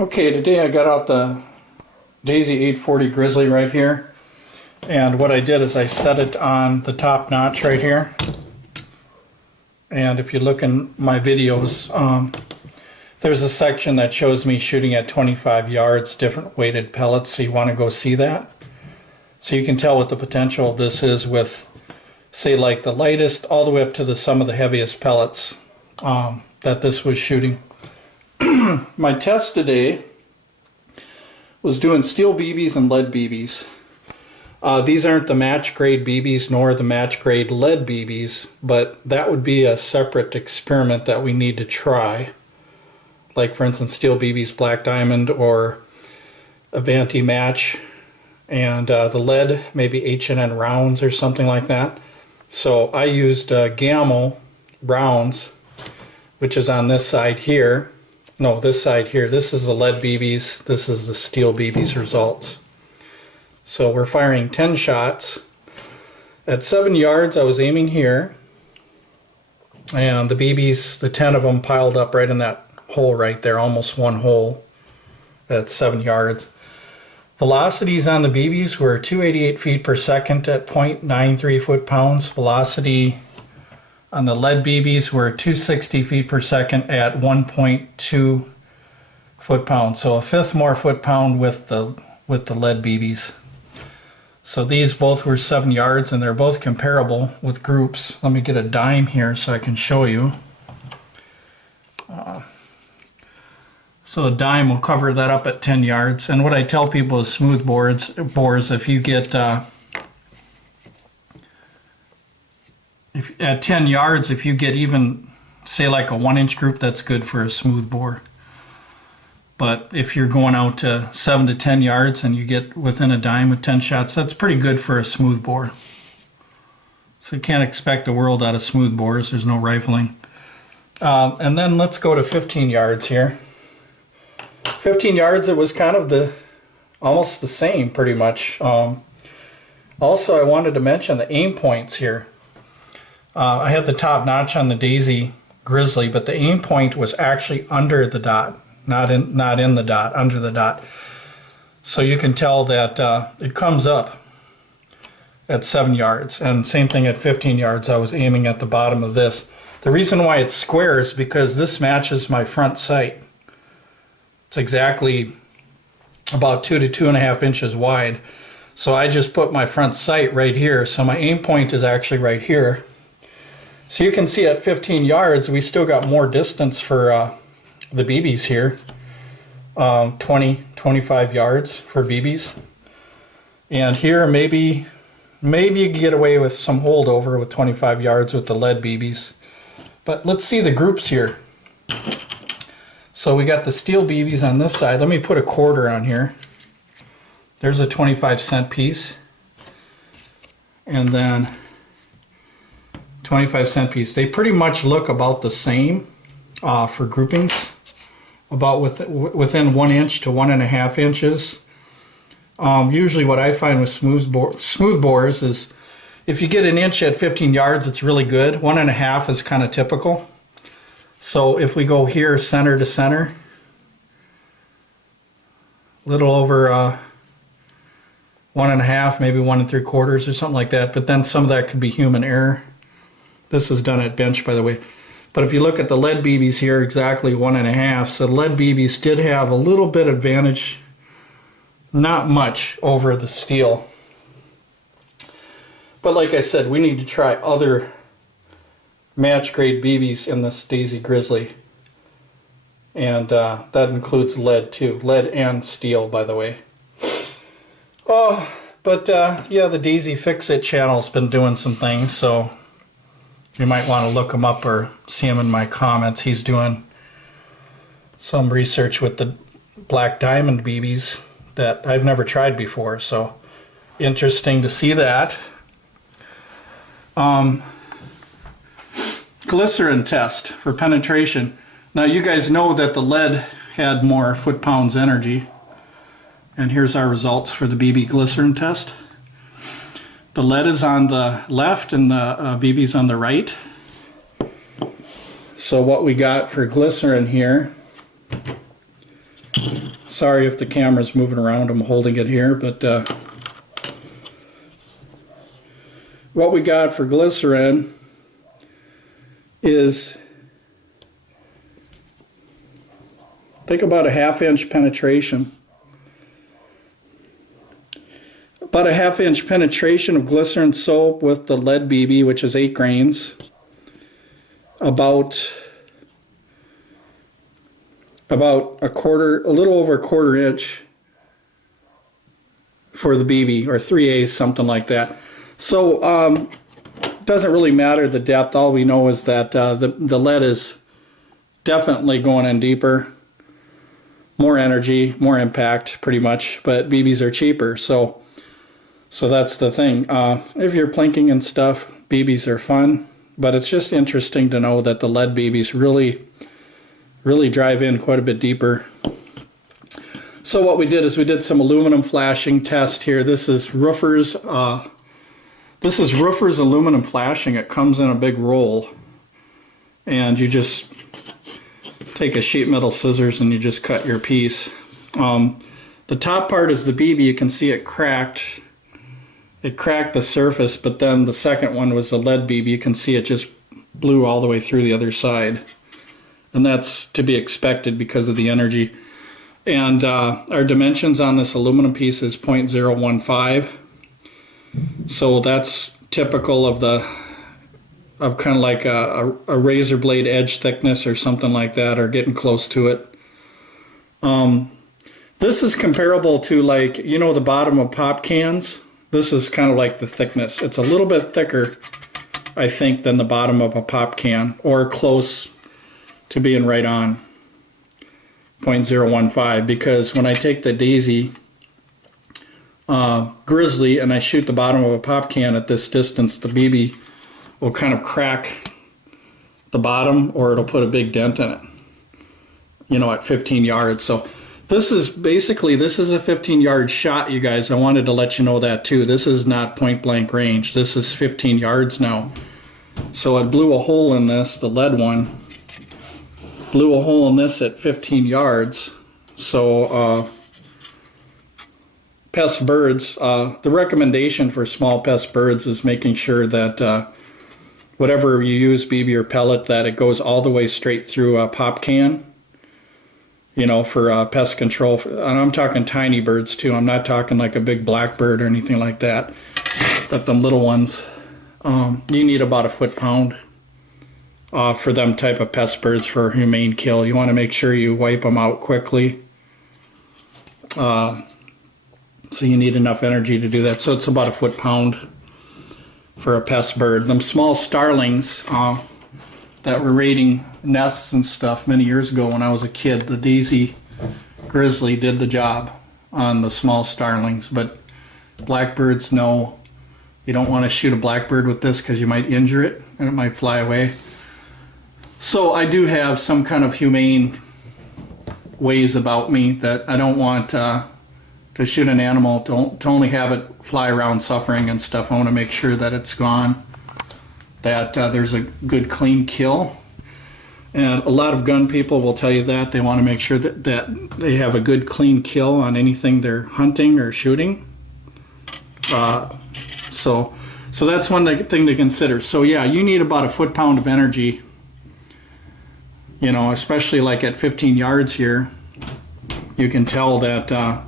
Okay, today I got out the Daisy 840 Grizzly right here, and what I did is I set it on the top notch right here. And if you look in my videos, there's a section that shows me shooting at 25 yards, different weighted pellets, so you want to go see that. So you can tell what the potential of this is with, say, like the lightest all the way up to some of the heaviest pellets that this was shooting. My test today was doing steel BBs and lead BBs. These aren't the match grade BBs nor the match grade lead BBs, but that would be a separate experiment that we need to try. Like for instance steel BBs Black Diamond or Avanti match, and the lead maybe H&N rounds or something like that. So I used Gamma rounds, which is on this side here. No, this side here. This is the lead BBs. This is the steel BBs results. So we're firing 10 shots. At 7 yards, I was aiming here. And the BBs, the 10 of them piled up right in that hole right there, almost one hole at 7 yards. Velocities on the BBs were 288 feet per second at 0.93 foot-pounds. Velocity on the lead BBs were 260 feet per second at 1.2 foot-pounds. So a fifth more foot-pound with the lead BBs. So these both were 7 yards, and they're both comparable with groups. Let me get a dime here so I can show you. So a dime will cover that up at 10 yards. And what I tell people is smooth bores, if you get at 10 yards, if you get even, say, like a 1-inch group, that's good for a smooth bore. But if you're going out to 7 to 10 yards and you get within a dime with 10 shots, that's pretty good for a smooth bore. So you can't expect the world out of smooth bores. There's no rifling. And then let's go to 15 yards here. 15 yards, it was kind of almost the same, pretty much. Also, I wanted to mention the aim points here. I had the top notch on the Daisy Grizzly, but the aim point was actually under the dot, not in the dot, under the dot. So you can tell that it comes up at 7 yards, and same thing at 15 yards. I was aiming at the bottom of this. The reason why it's square is because this matches my front sight. It's exactly about 2 to 2.5 inches wide. So I just put my front sight right here. So my aim point is actually right here. So you can see at 15 yards, we still got more distance for the BBs here. 20, 25 yards for BBs. And here maybe you can get away with some holdover with 25 yards with the lead BBs. But let's see the groups here. So we got the steel BBs on this side. Let me put a quarter on here. There's a 25-cent piece. And then 25-cent piece. They pretty much look about the same for groupings, about within 1 inch to 1.5 inches. Usually what I find with smooth bores is if you get an inch at 15 yards, it's really good. 1.5 is kind of typical. So if we go here center to center, a little over 1.5, maybe 1 3/4 or something like that, but then some of that could be human error. This is done at bench, by the way. But if you look at the lead BBs here, exactly 1.5. So the lead BBs did have a little bit advantage, not much, over the steel. But like I said, we need to try other match grade BBs in this Daisy Grizzly. And that includes lead too. Lead and steel, by the way. Yeah, the Daisy Fix-It channel's been doing some things, so you might want to look him up or see him in my comments. He's doing some research with the Black Diamond BBs that I've never tried before, so interesting to see that. Glycerin test for penetration. Now you guys know that the lead had more foot-pounds energy, and here's our results for the BB glycerin test. The lead is on the left and the BB's on the right. So what we got for glycerin here Sorry if the camera's moving around, I'm holding it here, but what we got for glycerin is, think about a 1/2 inch penetration. About a 1/2 inch penetration of glycerin soap with the lead BB, which is 8 grains. About a quarter, a little over a 1/4 inch for the BB, or 3/8, something like that. So it doesn't really matter the depth. All we know is that the lead is definitely going in deeper. More energy, more impact, pretty much, but BBs are cheaper, so that's the thing. If you're plinking and stuff, BBs are fun, but it's just interesting to know that the lead BBs really drive in quite a bit deeper. So what we did is we did some aluminum flashing test here. This is Roofer's aluminum flashing. It comes in a big roll, and you just take a sheet metal scissors and you just cut your piece. The top part is the BB. You can see it cracked. It cracked the surface, but then the second one was the lead BB. You can see it just blew all the way through the other side. And that's to be expected because of the energy. And our dimensions on this aluminum piece is 0.015. So that's typical of kind of like a razor blade edge thickness or something like that, or getting close to it. This is comparable to, like, you know, the bottom of pop cans. This is kind of like the thickness. It's a little bit thicker, I think, than the bottom of a pop can, or close to being right on 0.015, because when I take the Daisy Grizzly and I shoot the bottom of a pop can at this distance, the BB will kind of crack the bottom, or it'll put a big dent in it, you know, at 15 yards. So this is basically, this is a 15-yard shot, you guys. I wanted to let you know that too. This is not point blank range. This is 15 yards now. So it blew a hole in this, the lead one, blew a hole in this at 15 yards. So pest birds, the recommendation for small pest birds is making sure that whatever you use, BB or pellet, that it goes all the way straight through a pop can, you know, for pest control. And I'm talking tiny birds too. I'm not talking like a big blackbird or anything like that, but them little ones, you need about a foot-pound for them type of pest birds for humane kill. You want to make sure you wipe them out quickly. So you need enough energy to do that. So it's about a foot-pound for a pest bird. Them small starlings that were raiding nests and stuff many years ago when I was a kid, the Daisy Grizzly did the job on the small starlings. But blackbirds, no. You don't want to shoot a blackbird with this because you might injure it and it might fly away. So I do have some kind of humane ways about me that I don't want to shoot an animal, to only have it fly around suffering and stuff. I want to make sure that it's gone, that there's a good clean kill. And a lot of gun people will tell you that they want to make sure that they have a good clean kill on anything they're hunting or shooting. So that's one thing to consider. So yeah, you need about a foot-pound of energy, you know, especially like at 15 yards here. You can tell that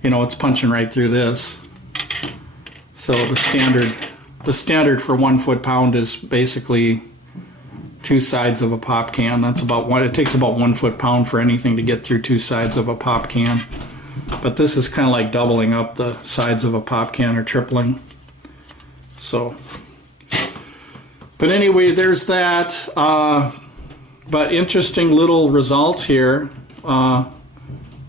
you know, it's punching right through this. So the standard for 1 foot-pound is basically 2 sides of a pop can. That's about what it takes, about 1 foot-pound for anything to get through 2 sides of a pop can. But this is kind of like doubling up the sides of a pop can, or tripling. So, but anyway, there's that. But interesting little results here.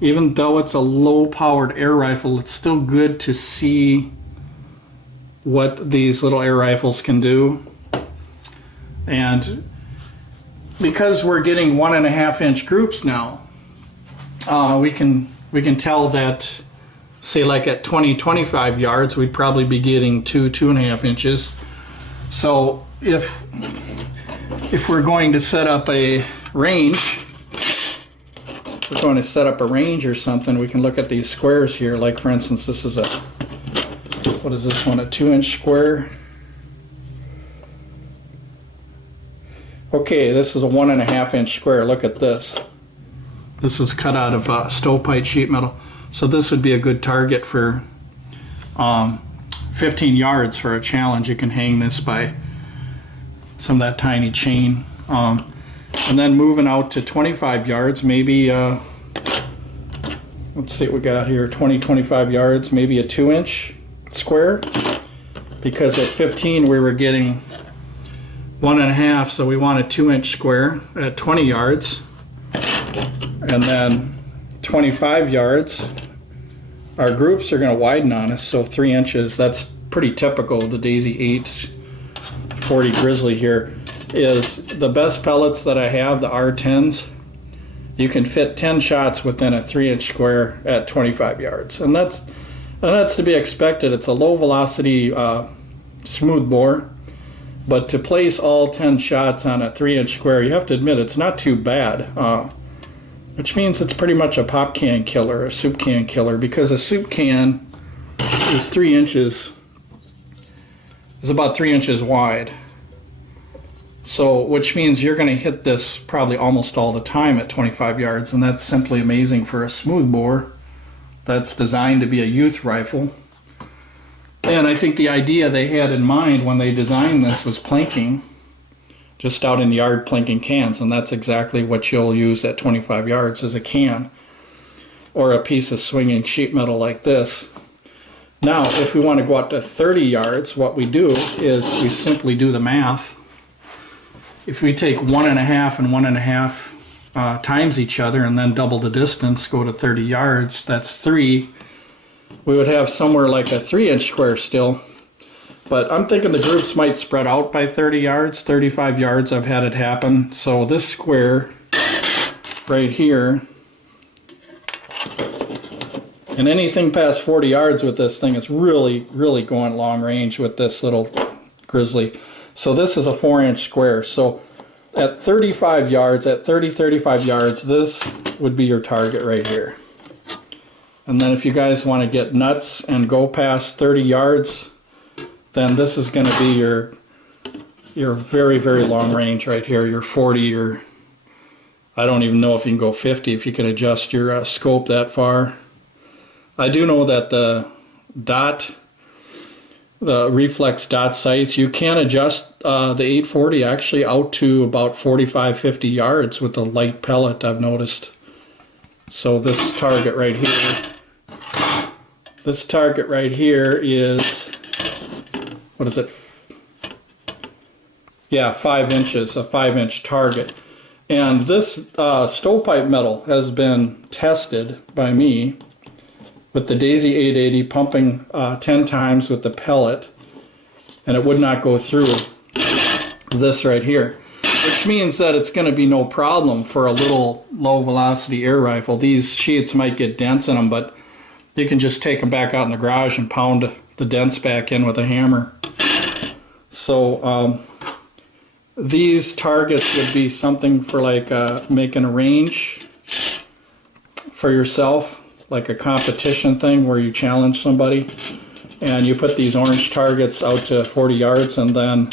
Even though it's a low-powered air rifle, it's still good to see what these little air rifles can do. And because we're getting 1.5 inch groups now, we can tell that, say like at 20-25 yards, we'd probably be getting 2.5 inches. So if we're going to set up a range if we're going to set up a range or something, we can look at these squares here. Like for instance, this is a, what is this one, a 2-inch square? Okay, this is a 1.5-inch square. Look at this. This was cut out of stovepipe sheet metal. So this would be a good target for 15 yards for a challenge. You can hang this by some of that tiny chain. And then moving out to 25 yards, maybe, let's see what we got here, 25 yards, maybe a 2-inch square. Because at 15 we were getting 1.5, so we want a 2-inch square at 20 yards. And then 25 yards, our groups are going to widen on us, so 3 inches. That's pretty typical. The Daisy 840 Grizzly here is the best pellets that I have, the R10s. You can fit 10 shots within a 3-inch square at 25 yards, and that's to be expected. It's a low velocity smooth bore, but to place all 10 shots on a 3-inch square, you have to admit it's not too bad. Which means it's pretty much a pop can killer, a soup can killer, because a soup can is 3 inches, is about 3 inches wide. So, which means you're going to hit this probably almost all the time at 25 yards, and that's simply amazing for a smooth bore that's designed to be a youth rifle. And I think the idea they had in mind when they designed this was planking. Just out in the yard planking cans, and that's exactly what you'll use at 25 yards as a can or a piece of swinging sheet metal like this. Now if we want to go out to 30 yards, what we do is we simply do the math. If we take 1.5 and 1.5 times each other and then double the distance, go to 30 yards, that's 3. We would have somewhere like a 3-inch square still. But I'm thinking the groups might spread out by 30 yards, 35 yards. I've had it happen. So this square right here, and anything past 40 yards with this thing is really, really going long range with this little Grizzly. So this is a 4-inch square. So at 35 yards, at 35 yards, this would be your target right here. And then if you guys want to get nuts and go past 30 yards, then this is going to be your very, very long range right here, your 40, or I don't even know if you can go 50 if you can adjust your scope that far. I do know that the reflex dot sights, you can adjust the 840 actually out to about 45-50 yards with a light pellet, I've noticed. So this target right here is, what is it? Yeah, 5 inches, a 5-inch target. And this stovepipe metal has been tested by me with the Daisy 880 pumping 10 times with the pellet, and it would not go through this right here, which means that it's going to be no problem for a little low velocity air rifle. These sheets might get dents in them, but you can just take them back out in the garage and pound the dents back in with a hammer. So these targets would be something for like making a range for yourself, like a competition thing where you challenge somebody, and you put these orange targets out to 40 yards, and then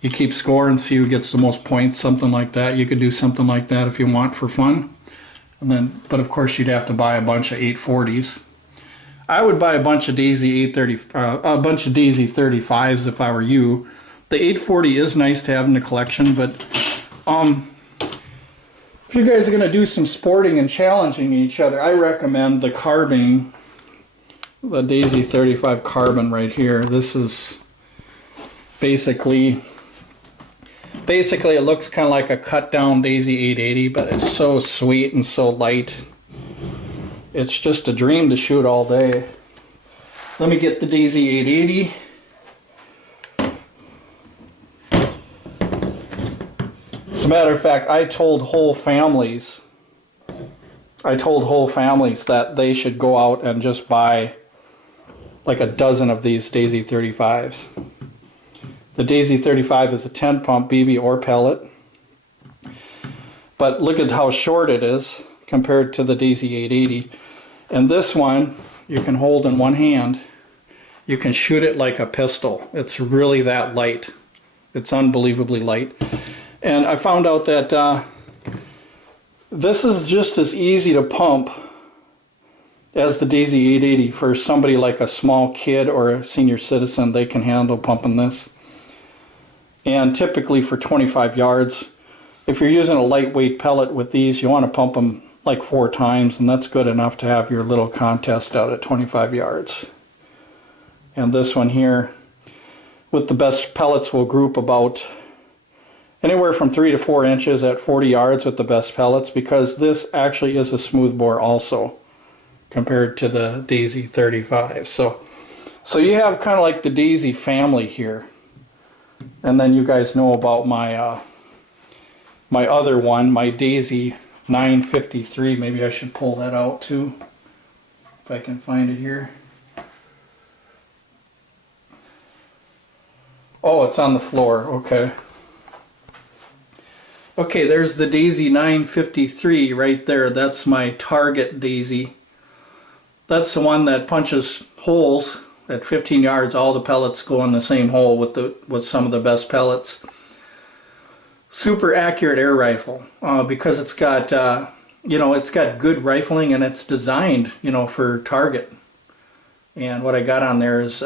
you keep score and see who gets the most points, something like that. You could do something like that if you want for fun. And then, but of course you'd have to buy a bunch of 840s. I would buy a bunch of Daisy 830, a bunch of Daisy 35s if I were you. The 840 is nice to have in the collection, but if you guys are going to do some sporting and challenging each other, I recommend the carbine, the Daisy 35 carbine right here. This is basically it looks kind of like a cut down Daisy 880, but it's so sweet and so light. It's just a dream to shoot all day. Let me get the Daisy 880. As a matter of fact, I told whole families that they should go out and just buy like a dozen of these Daisy 35s. The Daisy 35 is a 10 pump BB or pellet. But look at how short it is. compared to the Daisy 880. And this one you can hold in one hand. You can shoot it like a pistol. It's really that light. It's unbelievably light. And I found out that this is just as easy to pump as the Daisy 880 for somebody like a small kid or a senior citizen. They can handle pumping this. And typically for 25 yards, if you're using a lightweight pellet with these, you want to pump them like 4 times, and that's good enough to have your little contest out at 25 yards. And this one here, with the best pellets, will group about anywhere from 3 to 4 inches at 40 yards with the best pellets, because this actually is a smooth bore also compared to the Daisy 35. So you have kind of like the Daisy family here. And then you guys know about my my other one, my Daisy 953. Maybe I should pull that out too, if I can find it here. Oh, it's on the floor. Okay. Okay, there's the Daisy 953 right there. That's my target Daisy. That's the one that punches holes at 15 yards. All the pellets go in the same hole with some of the best pellets. Super accurate air rifle because it's got it's got good rifling, and it's designed for target. And what I got on there is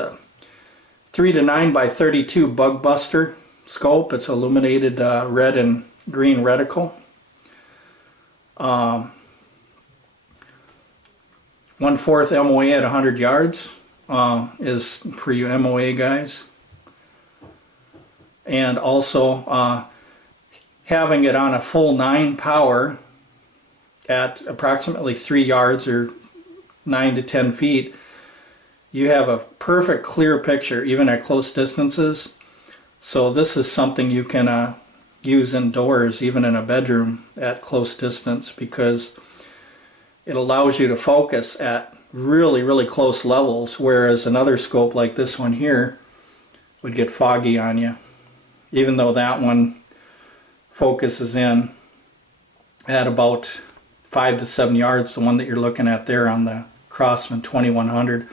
3 to 9 by 32 bug buster scope. It's illuminated red and green reticle. 1/4 MOA at 100 yards is for you MOA guys. And also having it on a full 9 power at approximately 3 yards or 9 to 10 feet, you have a perfect clear picture even at close distances. So this is something you can use indoors, even in a bedroom at close distance, because it allows you to focus at really close levels, whereas another scope like this one here would get foggy on you. Even though that one focuses in at about 5 to 7 yards, the one that you're looking at there on the Crosman 2100.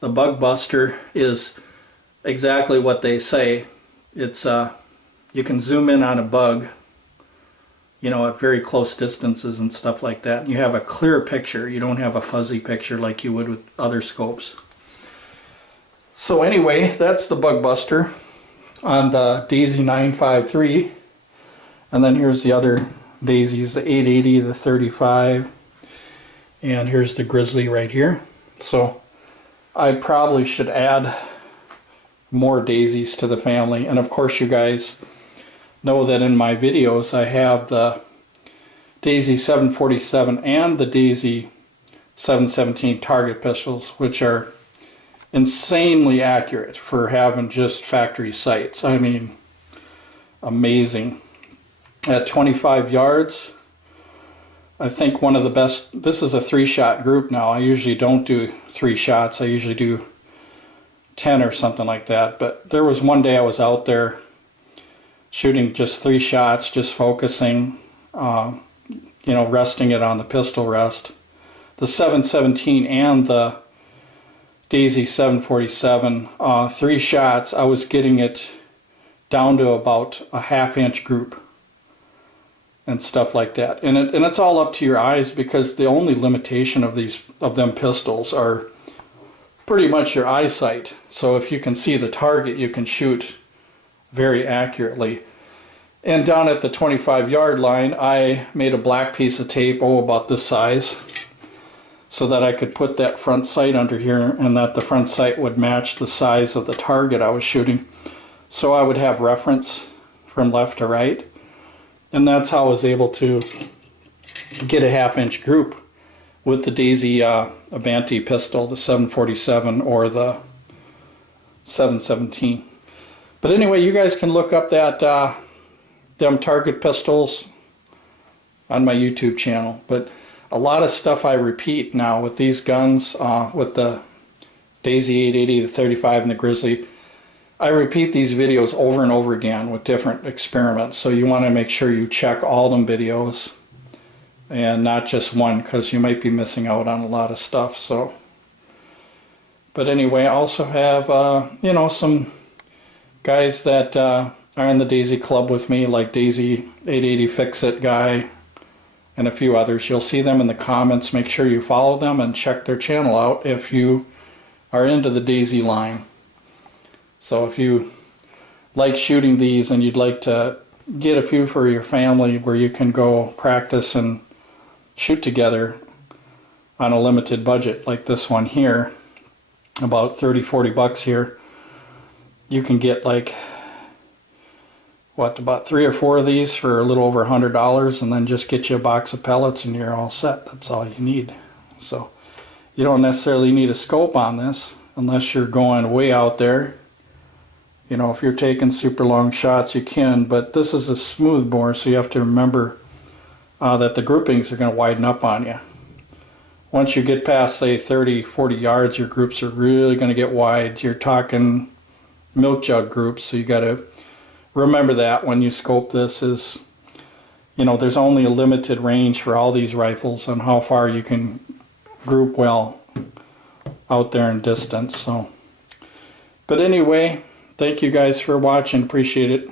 The bug buster is exactly what they say. It's you can zoom in on a bug, at very close distances and stuff like that. And you have a clear picture. You don't have a fuzzy picture like you would with other scopes. So anyway, that's the bug buster on the Daisy 953. And then here's the other Daisies, the 880, the 35, and here's the Grizzly right here. So I probably should add more Daisies to the family. And of course you guys know that in my videos I have the Daisy 747 and the Daisy 717 target pistols, which are insanely accurate for having just factory sights. I mean, amazing. At 25 yards, I think one of the best. This is a 3-shot group now. I usually don't do 3 shots. I usually do 10 or something like that. But there was one day I was out there shooting just 3 shots, just focusing, resting it on the pistol rest. The 717 and the Daisy 747, 3 shots, I was getting it down to about a 1/2 inch group and stuff like that. And it's all up to your eyes, because the only limitation of them pistols are pretty much your eyesight. So if you can see the target, you can shoot very accurately. And down at the 25-yard line, I made a black piece of tape, about this size, so that I could put that front sight under here, and that the front sight would match the size of the target I was shooting. So I would have reference from left to right. And that's how I was able to get a 1/2 inch group with the Daisy Avanti pistol, the 747 or the 717. But anyway, you guys can look up that them target pistols on my YouTube channel. But a lot of stuff I repeat now with these guns, with the Daisy 880, the 35, and the Grizzly. I repeat these videos over and over again with different experiments, so you want to make sure you check all them videos and not just one, because you might be missing out on a lot of stuff. So, but anyway, I also have you know, some guys that are in the Daisy Club with me, like Daisy 880 Fix It guy and a few others. You'll see them in the comments. Make sure you follow them and check their channel out if you are into the Daisy line. So if you like shooting these and you'd like to get a few for your family where you can go practice and shoot together on a limited budget like this one here, about 30-40 bucks here, you can get like what, about 3 or 4 of these for a little over $100, and then just get you a box of pellets and you're all set. That's all you need. So you don't necessarily need a scope on this unless you're going way out there. You know, if you're taking super long shots, you can, but this is a smooth bore, so you have to remember that the groupings are going to widen up on you. Once you get past, say, 30-40 yards, your groups are really going to get wide. You're talking milk jug groups, so you got to remember that when you scope this. Is, you know, there's only a limited range for all these rifles on how far you can group well out there in distance. So, but anyway, thank you guys for watching. Appreciate it.